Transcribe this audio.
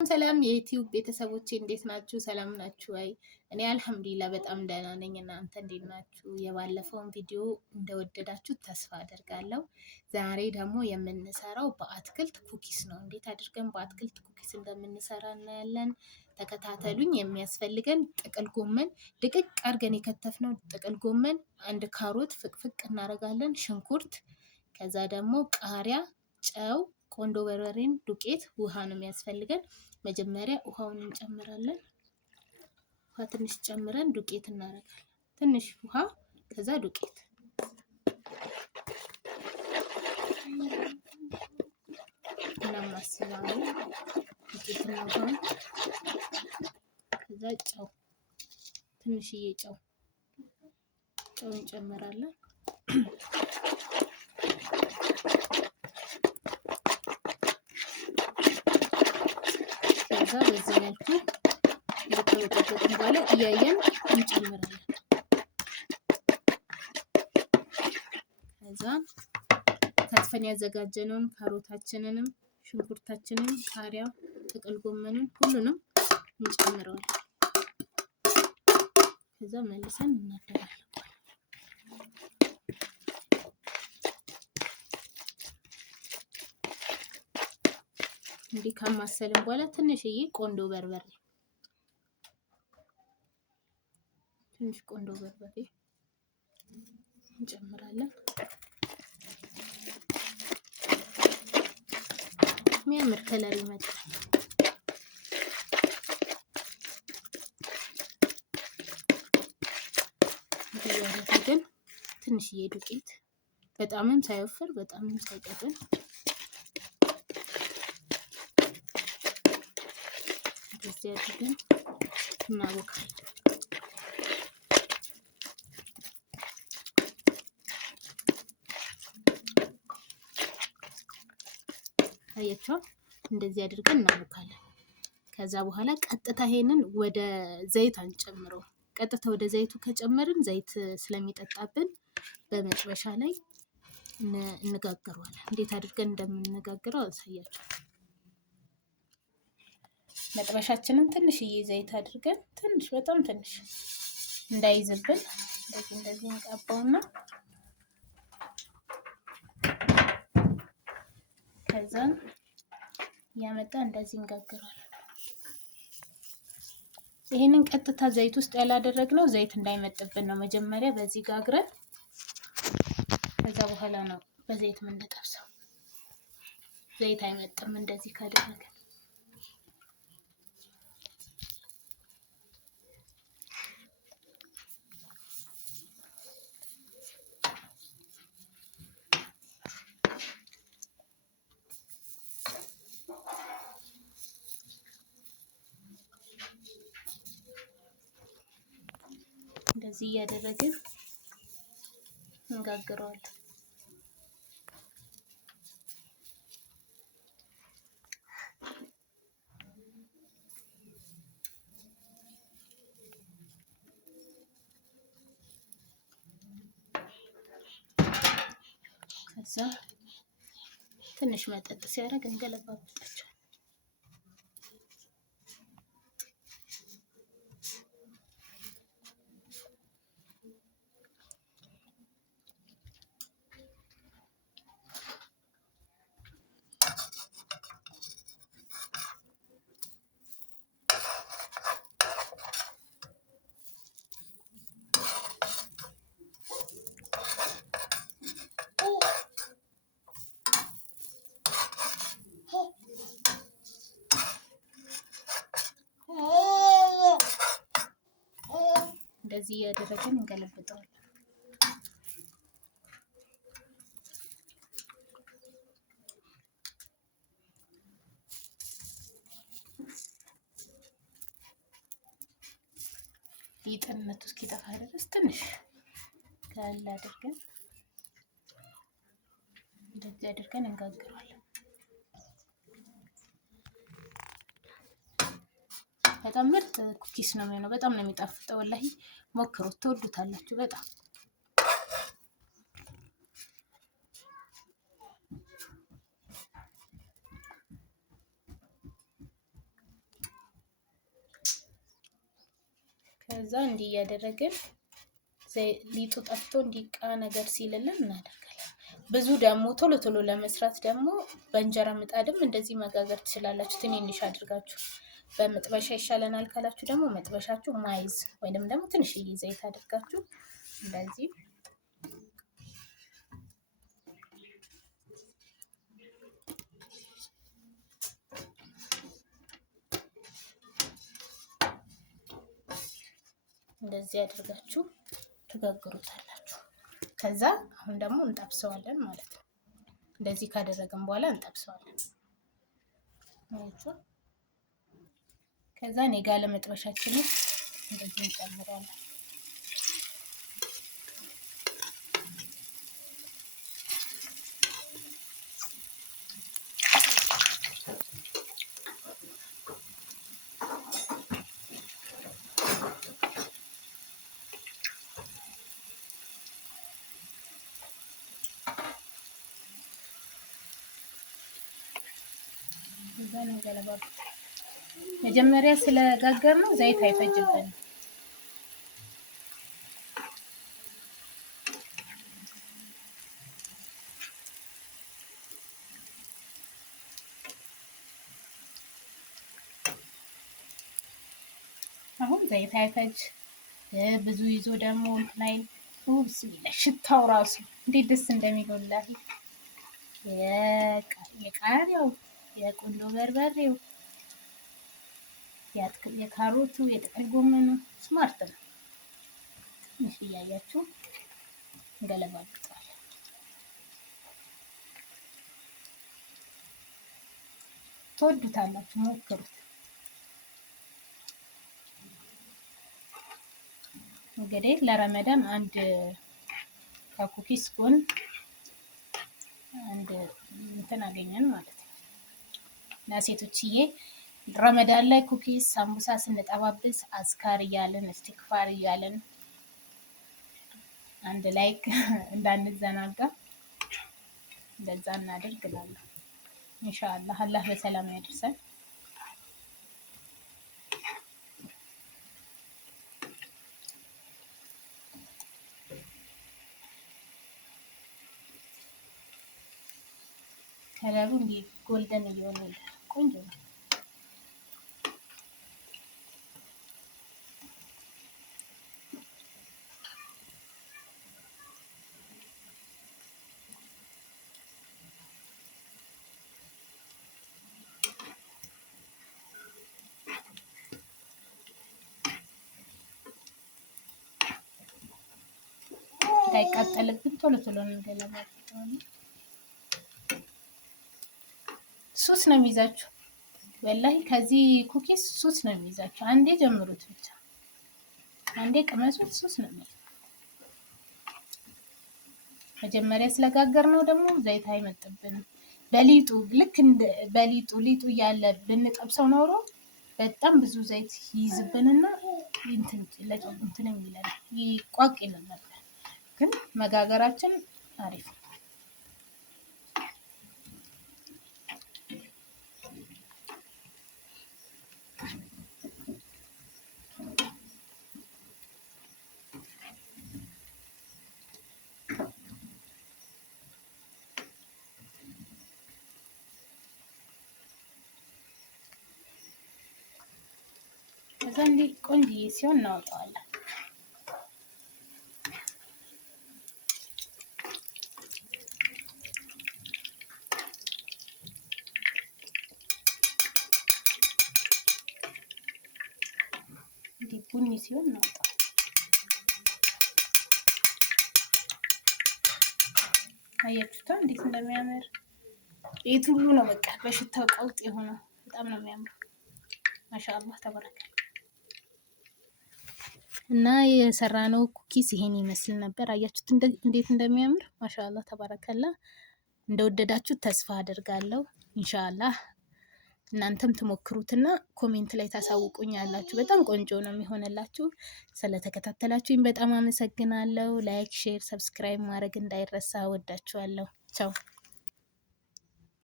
ሰላም የዩቲዩብ ቤተሰቦቼ እንዴት ናችሁ? ሰላም ናችሁ ወይ? እኔ አልሐምዱሊላህ በጣም ደህና ነኝ። እናንተ እንዴት ናችሁ? የባለፈውን ቪዲዮ እንደወደዳችሁ ተስፋ አደርጋለሁ። ዛሬ ደግሞ የምንሰራው በአትክልት ኩኪስ ነው። እንዴት አድርገን በአትክልት ኩኪስ እንደምንሰራ እናያለን። ተከታተሉኝ። የሚያስፈልገን ጥቅል ጎመን፣ ድቅቅ አድርገን የከተፍነው ጥቅል ጎመን፣ አንድ ካሮት ፍቅፍቅ እናደርጋለን፣ ሽንኩርት፣ ከዛ ደግሞ ቃሪያ፣ ጨው፣ ቆንዶ በርበሬን፣ ዱቄት፣ ውሃ ነው የሚያስፈልገን። መጀመሪያ ውሃውን እንጨምራለን። ውሃ ትንሽ ጨምረን ዱቄት እናደርጋለን። ትንሽ ውሃ ከዛ ዱቄት እናማስላለን። ዱቄትና ውሃ ከዛ ጨው፣ ትንሽዬ ጨው እንጨምራለን። ከዛ በዚህ መልኩ ከተበጠበጥን በኋላ እያየን እንጨምራለን። ከዛ ከትፈን ያዘጋጀነውን ካሮታችንንም፣ ሽንኩርታችንን፣ ቃሪያ፣ ጥቅል ጎመንን ሁሉንም እንጨምረዋለን። ከዛ መልሰን እናደባለን። እንዲህ ከማሰልን በኋላ ትንሽ ቆንዶ በርበሬ እንጨምራለን። የሚያምር ከለር ይመጣል። ግን ትንሽዬ ዱቄት፣ በጣምም ሳይወፍር በጣምም ሳይቀጥን እንደዚህ አድርገን እናቦካለን። አያችሁ፣ እንደዚህ አድርገን እናቦካለን። ከዛ በኋላ ቀጥታ ይሄንን ወደ ዘይት አንጨምረው። ቀጥታ ወደ ዘይቱ ከጨመርን ዘይት ስለሚጠጣብን በመጥበሻ ላይ እንጋግረዋለን። እንዴት አድርገን እንደምንጋግረው አሳያችሁ። መጥበሻችንን ትንሽዬ ዘይት አድርገን በጣም ትንሽ እንዳይዝብን እንደዚህ እንቀባውና ከዛ ያመጣ እንደዚህ እንጋግራለን። ይሄንን ቀጥታ ዘይት ውስጥ ያላደረግነው ዘይት እንዳይመጥብን ነው። መጀመሪያ በዚህ ጋግረን ከዛ በኋላ ነው በዘይት የምንጠብሰው። ዘይት አይመጥም እንደዚህ ካደረግን። እንደዚህ እያደረግን እንጋግረዋለን። ከዛ ትንሽ መጠጥ ሲያደርግ እንገለባብጣቸው። እንደዚህ እያደረግን እንገለብጠዋለን። ሊጥነቱ እስኪጠፋ ድረስ ትንሽ ከላ አድርገን እንደዚህ አድርገን እንጋግረዋለን። በጣም ምርጥ ኩኪስ ነው የሚሆነው። በጣም ነው የሚጣፍጠው። ወላሂ ሞክሩት፣ ትወዱታላችሁ በጣም። ከዛ እንዲህ እያደረግን ሊጡ ጠፍቶ እንዲቃ ነገር ሲልልን እናደርጋለን። ብዙ ደግሞ ቶሎ ቶሎ ለመስራት ደግሞ በእንጀራ ምጣድም እንደዚህ መጋገር ትችላላችሁ። ትንንሽ አድርጋችሁ በመጥበሻ ይሻለናል ካላችሁ ደግሞ መጥበሻችሁ ማይዝ ወይንም ደግሞ ትንሽዬ ዘይት አድርጋችሁ እንደዚህ እንደዚህ አድርጋችሁ ትጋግሩታላችሁ። ከዛ አሁን ደግሞ እንጠብሰዋለን ማለት ነው። እንደዚህ ካደረግን በኋላ እንጠብሰዋለን። ከዛ እኔ ጋር ለመጥበሻችንን እንደዚህ እንጨምራለን። መጀመሪያ ስለጋገር ነው ዘይት አይፈጅብንም። አሁን ዘይት አይፈጅ ብዙ ይዞ ደግሞ ላይ ሽታው ራሱ እንዴት ደስ እንደሚጎላ የቃሪያው የቁንዶ በርበሬው የካሮቱ የጥቅል ጎመኑ ስማርት ነው። ትንሽ እያያችሁ እንገለባብጠዋለን። ትወዱታላችሁ፣ ሞክሩት። እንግዲህ ለረመዳን አንድ ከኩኪስ ጎን አንድ እንትን አገኘን ማለት ነው። ለሴቶችዬ ረመዳን ላይ ኩኪስ ሳምቡሳ ስንጠባብስ አዝካር እያለን እስቲክፋር እያለን አንድ ላይ እንዳንዘናጋ እንደዛ እናደርግ እላለሁ። ኢንሻአላህ አላህ በሰላም ያድርሰን። ከለሩ እንዲህ ጎልደን እየሆነ ቆንጆ ነው። እንዳይቃጠልብን ቶሎ ቶሎ እንገለባብጠዋለን። ሱስ ነው የሚይዛችሁ ወላሂ ከዚህ ኩኪስ ሱስ ነው የሚይዛችሁ። አንዴ ጀምሩት ብቻ አንዴ ቅመሱት፣ ሱስ ነው የሚይዛችሁ። መጀመሪያ ስለጋገር ነው ደግሞ ዘይት አይመጥብንም። በሊጡ ልክ እንደ ሊጡ እያለ ብንጠብሰው ኖሮ በጣም ብዙ ዘይት ይይዝብንና እንትን የሚለን ይቋቅ ይለን ነበር። ግን መጋገራችን አሪፍ ነው። ከዛ እንዲህ ቆንጆዬ ሲሆን እናወጣዋለን። እንዲህ ቡኒ ሲሆን እናወጣዋለን። አያችሁታ እንዴት እንደሚያምር ቤት ሁሉ ነው በቃ በሽታው ቀውጥ የሆነው በጣም ነው የሚያምረው። ማሻአላህ ተበረከ። እና የሰራነው ኩኪስ ይሄን ይመስል ነበር። አያችሁት እንዴት እንደሚያምር ማሻአላህ ተባረከላ። እንደወደዳችሁት ተስፋ አደርጋለሁ። ኢንሻአላህ እናንተም ትሞክሩትና ኮሜንት ላይ ታሳውቁኛላችሁ። በጣም ቆንጆ ነው የሚሆንላችሁ። ስለተከታተላችሁኝ በጣም አመሰግናለሁ። ላይክ፣ ሼር፣ ሰብስክራይብ ማድረግ እንዳይረሳ። ወዳችኋለሁ። ቻው